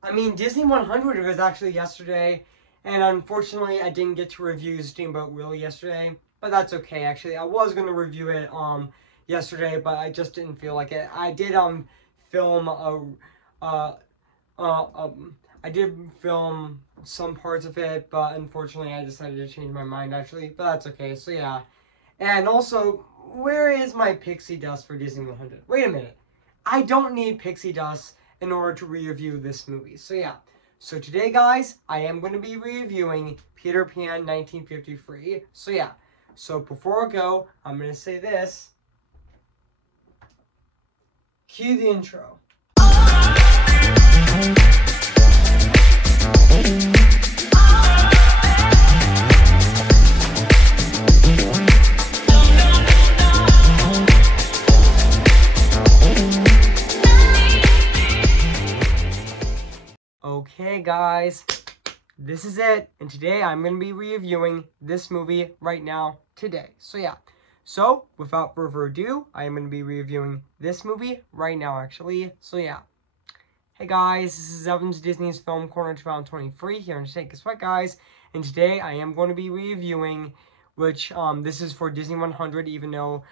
I mean, Disney 100 was actually yesterday, and unfortunately, I didn't get to review Steamboat Willie yesterday, but that's okay. Actually, I was gonna review it yesterday, but I just didn't feel like it. I did film uh I did film some parts of it, but unfortunately, I decided to change my mind actually. But that's okay. So yeah, and also, where is my pixie dust for Disney 100? Wait a minute. I don't need pixie dust in order to review this movie. So yeah. So today, guys, I am going to be reviewing Peter Pan 1953. So yeah. So before I go, I'm going to say this. Cue the intro. Okay, guys, this is it, and today I'm going to be reviewing this movie right now, today. So yeah, so without further ado, I am going to be reviewing this movie right now, actually. So yeah, hey guys, this is Evan's Disney's Film Corner 2023 here in State. Guess what, guys? And today I am going to be reviewing, which this is for Disney 100, even though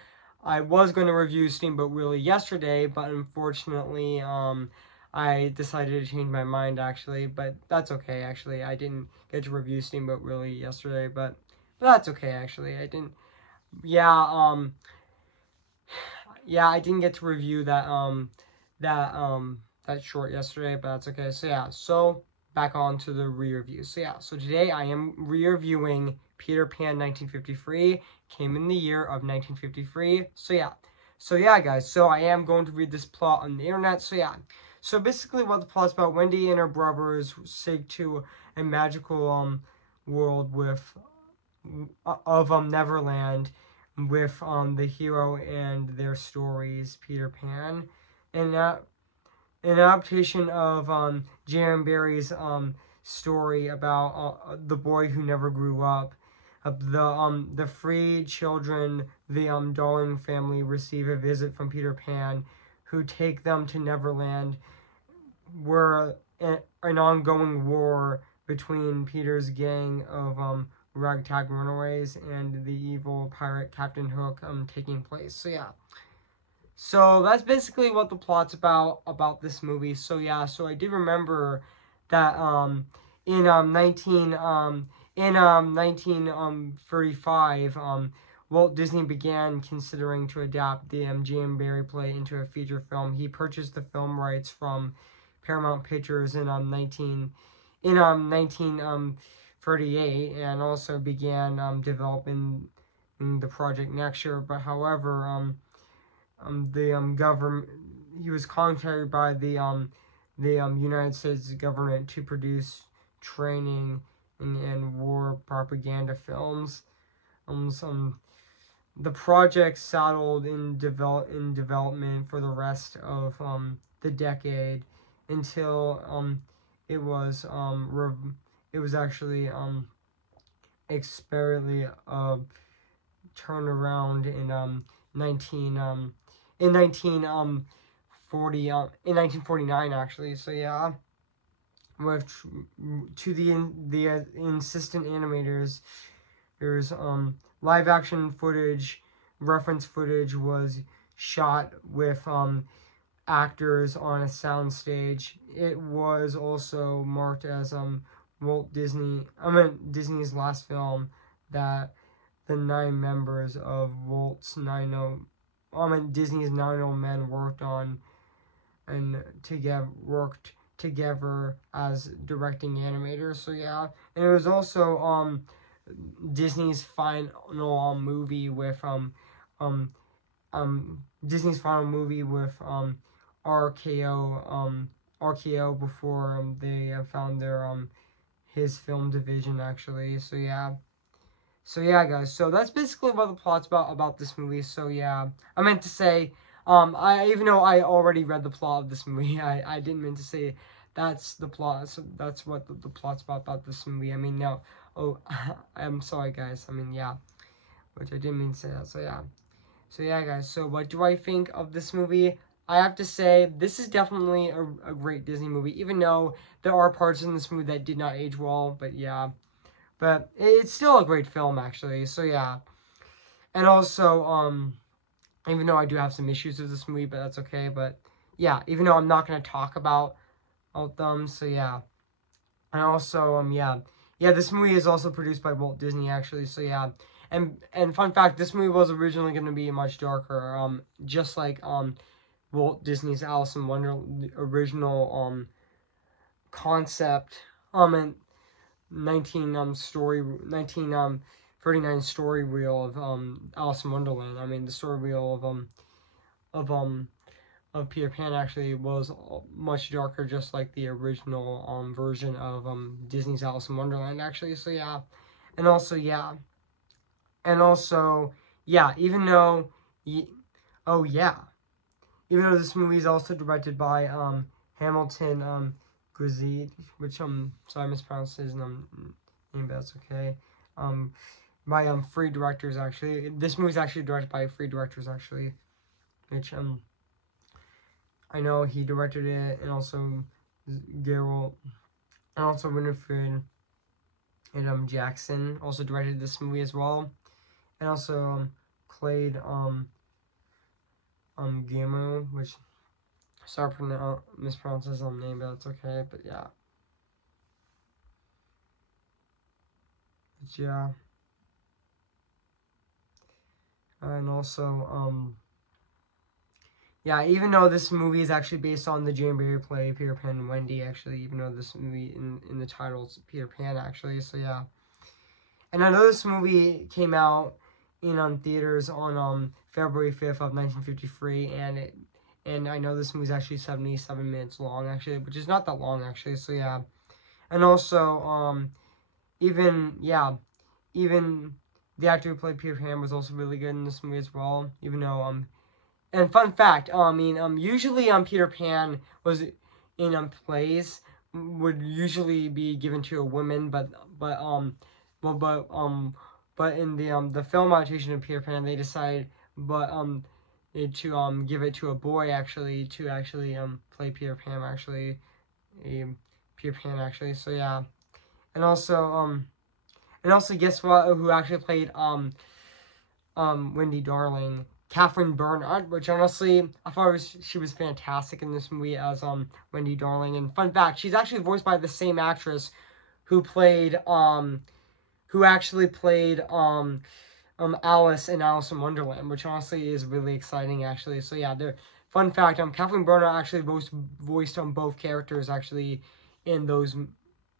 I was going to review Steamboat Willie yesterday, but unfortunately I decided to change my mind, actually, but that's okay, actually. I didn't get to review Steamboat Willie yesterday, but that's okay, actually. I didn't, yeah, I didn't get to review that short yesterday, but that's okay. So yeah, so back on to the re-review. So yeah, so today I am re-reviewing Peter Pan 1953, came in the year of 1953, so yeah, guys, so I am going to read this plot on the internet, so yeah. So basically what the plot's about, Wendy and her brothers seek to a magical world of Neverland with the hero and their stories, Peter Pan. And an adaptation of J.M. Barrie's story about the boy who never grew up. The free children, the Darling family, receive a visit from Peter Pan, who take them to Neverland, where an ongoing war between Peter's gang of ragtag runaways and the evil pirate Captain Hook taking place. So yeah. So that's basically what the plot's about this movie. So yeah, so I did remember that in 1935 Walt Disney began considering to adapt the J.M. Barrie play into a feature film. He purchased the film rights from Paramount Pictures in 1938 and also began developing the project next year. But however, the government, he was contacted by the United States government to produce training and war propaganda films. The project settled in development for the rest of the decade until it was actually experimentally turned around in 1949, actually. So yeah, to the insistent animators, there's live action footage, reference footage was shot with actors on a soundstage. It was also marked as Disney's last film that the 9 members of Disney's 9 men worked on and worked together as directing animators. So yeah, and it was also Disney's final movie with Disney's final movie with RKO before they found their his film division, actually. So yeah. So yeah, guys, so that's basically what the plot's about this movie. So yeah, I meant to say, even though I already read the plot of this movie, I didn't mean to say that's the plot. So that's what the plot's about this movie. I mean, no, I'm sorry, guys. I mean, yeah, which I didn't mean to say that. So yeah, guys. So what do I think of this movie? I have to say, this is definitely a great Disney movie, even though there are parts in this movie that did not age well, but yeah. But it's still a great film, actually, so yeah. And also, even though I do have some issues with this movie, but that's okay, but yeah, even though I'm not going to talk about them, so yeah. And also, yeah. Yeah, this movie is also produced by Walt Disney, actually, so yeah. And fun fact, this movie was originally going to be much darker, just like, Walt Disney's Alice in Wonderland original concept and 1939 story reel of Alice in Wonderland. I mean the story reel of um of Peter Pan actually was much darker, just like the original version of Disney's Alice in Wonderland actually. So yeah, and also yeah, and also yeah, oh yeah. Even though this movie is also directed by Hamilton Grizzy, which sorry I mispronounced his name, but that's okay. By free directors actually. This movie is actually directed by free directors actually, which I know he directed it, and also Geralt, and also Winifred and Jackson also directed this movie as well, and also Clade Gamu, which sorry for mispronouncing his name, but it's okay. But yeah, yeah, and also yeah, even though this movie is actually based on the Jane Barrie play Peter Pan and Wendy, actually, even though this movie in the title is Peter Pan, actually, so yeah. And I know this movie came out in theaters on February 5th of 1953, and I know this movie is actually 77 minutes long, actually, which is not that long, actually, so yeah. And also, even the actor who played Peter Pan was also really good in this movie as well, even though, and fun fact, usually Peter Pan was in plays would usually be given to a woman, but in the film adaptation of Peter Pan, they decided to give it to a boy actually to actually play Peter Pan actually, Peter Pan actually. So yeah, and also guess what? Who actually played Wendy Darling? Catherine Bernard, which honestly I thought she was fantastic in this movie as Wendy Darling. And fun fact, she's actually voiced by the same actress who actually played Alice in Alice in Wonderland, which honestly is really exciting actually. So yeah, fun fact, Kathleen Bernard actually voiced both characters actually in those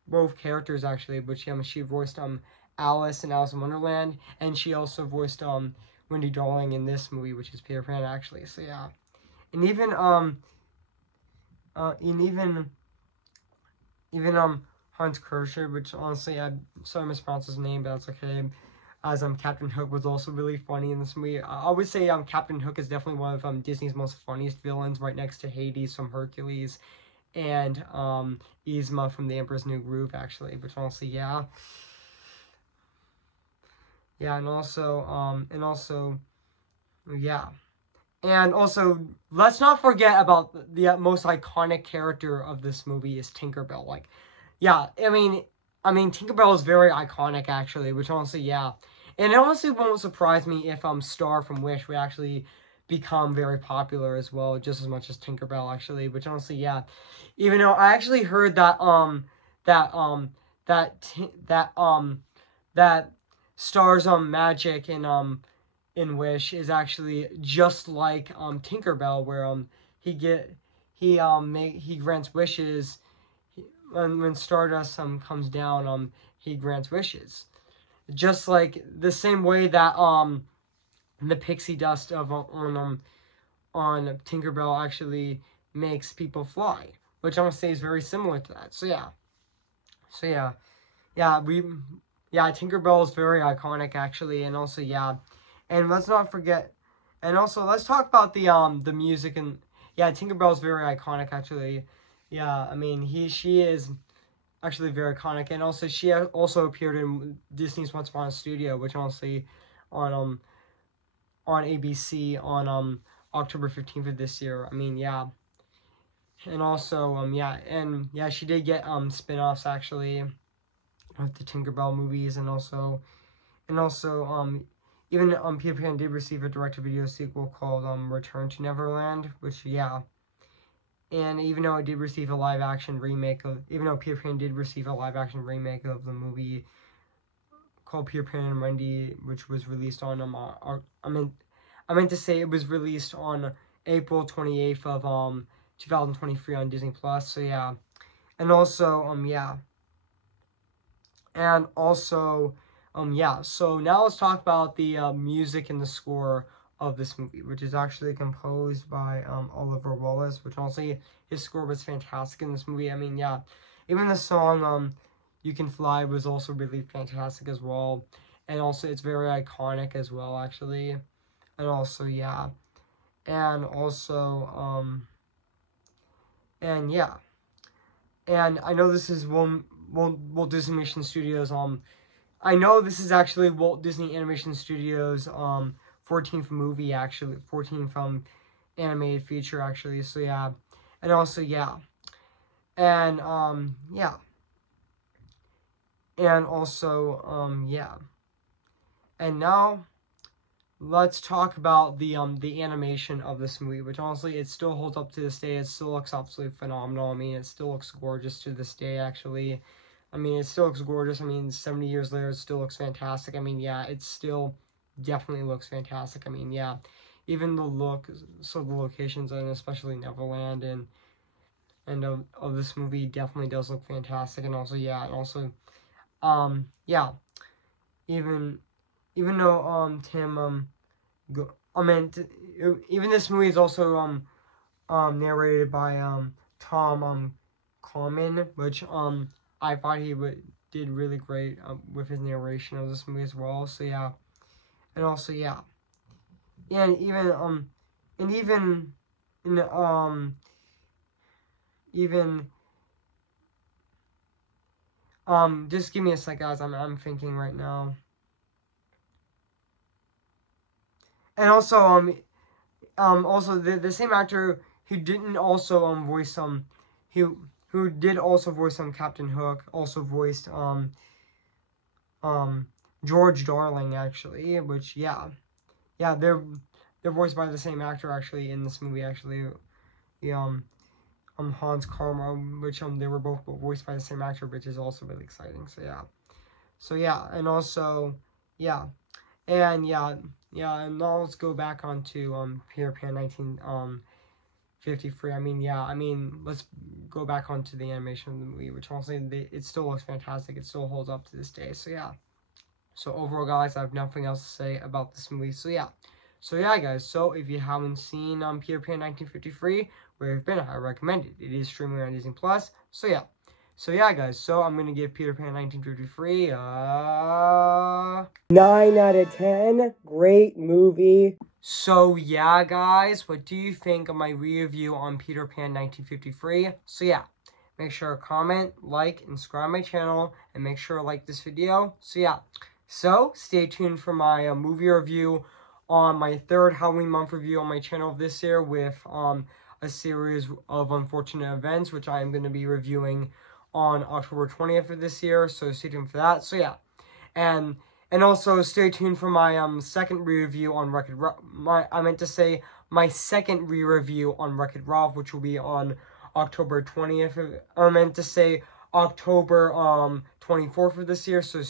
both characters actually, which she voiced Alice in Alice in Wonderland, and she also voiced Wendy Darling in this movie, which is Peter Pan actually. So yeah, and even Hans Kircher, which honestly I'm sorry I mispronounced his name, but that's okay. As Captain Hook was also really funny in this movie. I would say Captain Hook is definitely one of Disney's most funniest villains, right next to Hades from Hercules, and Yzma from The Emperor's New Groove actually. But honestly, yeah. Yeah, and also yeah. And also, let's not forget about the most iconic character of this movie is Tinkerbell. Like, yeah, I mean, Tinkerbell is very iconic, actually, which honestly, yeah. And it honestly won't surprise me if Star from Wish would actually become very popular as well, just as much as Tinkerbell, actually, which honestly, yeah. Even though I actually heard that, that Star's, magic in Wish is actually just like Tinkerbell, where he grants wishes when Stardust comes down, he grants wishes, just like the same way that the pixie dust of on Tinkerbell actually makes people fly, which I'm gonna say is very similar to that. So yeah, yeah, Tinkerbell is very iconic actually, and also yeah, and let's not forget, and also let's talk about the music, and yeah, Tinkerbell is very iconic actually. Yeah, I mean she is actually very iconic, and also she also appeared in Disney's Once Upon a Studio, which honestly on ABC on October 15th of this year. I mean, yeah. And also, yeah, she did get spin-offs actually of the Tinkerbell movies, and also even Peter Pan did receive a direct-to-video sequel called Return to Neverland, which yeah. And even though Peter Pan did receive a live-action remake of the movie called Peter Pan and Wendy, which was released on I meant to say it was released on April 28th of 2023 on Disney Plus. So yeah. And also yeah. So now let's talk about the music and the score of this movie, which is actually composed by Oliver Wallace, which honestly his score was fantastic in this movie. I mean, yeah, even the song You Can Fly was also really fantastic as well. And also it's very iconic as well, actually. And also, yeah. And also, and yeah. And I know this is Walt Disney Animation Studios, I know this is actually Walt Disney Animation Studios, 14th movie, actually, 14th, animated feature, actually, so yeah. And also, yeah. And, yeah. And also, yeah. And now, let's talk about the animation of this movie, which honestly, it still holds up to this day. It still looks absolutely phenomenal. I mean, it still looks gorgeous to this day, actually. I mean, it still looks gorgeous. I mean, 70 years later, it still looks fantastic. I mean, yeah, it still definitely looks fantastic. I mean, yeah, even the look, so the locations, and especially Neverland and of this movie definitely does look fantastic. And also, yeah, and also, yeah, even though Tim even this movie is also narrated by Tom Coleman, which I thought he did really great with his narration of this movie as well. So yeah, and also yeah, and even in even just give me a sec, guys. I'm thinking right now. And also also the same actor who didn't also voice who did also voice Captain Hook also voiced George Darling, actually, which yeah they're voiced by the same actor actually in this movie, actually. The Hans Karma, which they were both voiced by the same actor, which is also really exciting. So yeah, and also yeah, and and now let's go back onto Peter Pan 1953. I mean, yeah, I mean, let's go back onto the animation of the movie, which honestly it still looks fantastic. It still holds up to this day. So yeah. So overall, guys, I have nothing else to say about this movie. So yeah. So yeah, guys, so if you haven't seen Peter Pan 1953, where you've been, I recommend it. It is streaming on Disney Plus. So yeah. So yeah, guys, so I'm going to give Peter Pan 1953 9 out of 10. Great movie. So yeah, guys, what do you think of my review on Peter Pan 1953? So yeah, make sure to comment, like, and subscribe my channel, and make sure to like this video. So yeah, so stay tuned for my movie review on my third Halloween month review on my channel this year with a series of unfortunate events, which I am going to be reviewing on October 20th of this year. So stay tuned for that. So yeah, and also stay tuned for my second re-review on my second re-review on Wreck-It Ralph, which will be on October 20th. I meant to say October 24th of this year. So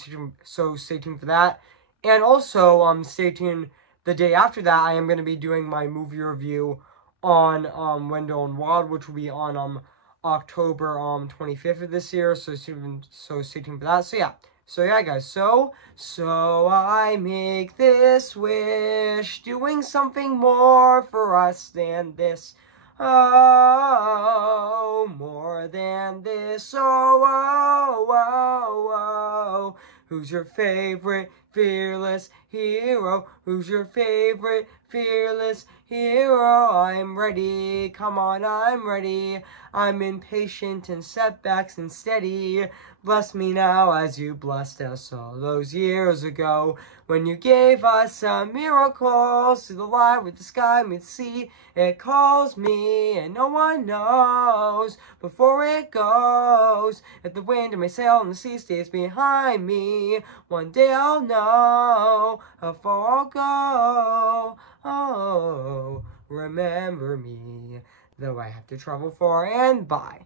stay tuned for that. And also stay tuned the day after that. I am going to be doing my movie review on Wendell and Wild, which will be on October 25th of this year. So stay tuned for that. So yeah, guys, so I make this wish, doing something more for us than this, oh, more than this, oh, oh, oh, oh, who's your favorite fearless hero? Who's your favorite fearless hero? I'm ready, come on, I'm ready. I'm impatient in setbacks and steady. Bless me now as you blessed us all those years ago, when you gave us a miracle. See the light with the sky meets the sea. It calls me and no one knows before it goes. If the wind in my sail and the sea stays behind me, one day I'll know how far I'll go. Oh, remember me, though I have to travel far and by.